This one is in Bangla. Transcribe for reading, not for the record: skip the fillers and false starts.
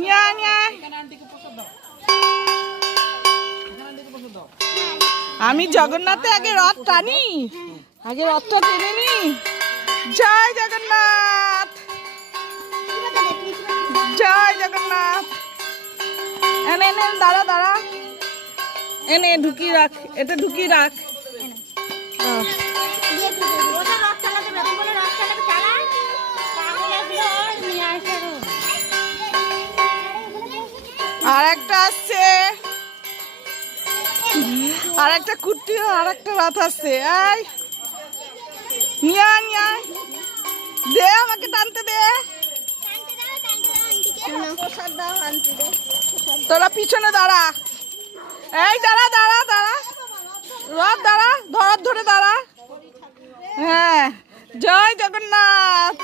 নিয়া নিয়া আমি জগন্নাথে আগে রথ টানি, আগে রথটা টেনে নি। জয় জগন্নাথ, জয় জগন্নাথ। এনে এনে দাঁড়া দাঁড়া, এনে ঢুকিয়ে রাখ, এটা ঢুকিয়ে রাখ। আর একটা আসছে, আর একটা কুর্তি, আর একটা রথ আসছে। এই নিয়া নিয়া দে, আমাকে টানতে দে। তোরা পিছনে দাঁড়া, এই দাঁড়া দাঁড়া দাঁড়া, রথ দাঁড়া, ধর ধরে দাঁড়া। হ্যাঁ, জয় জগন্নাথ।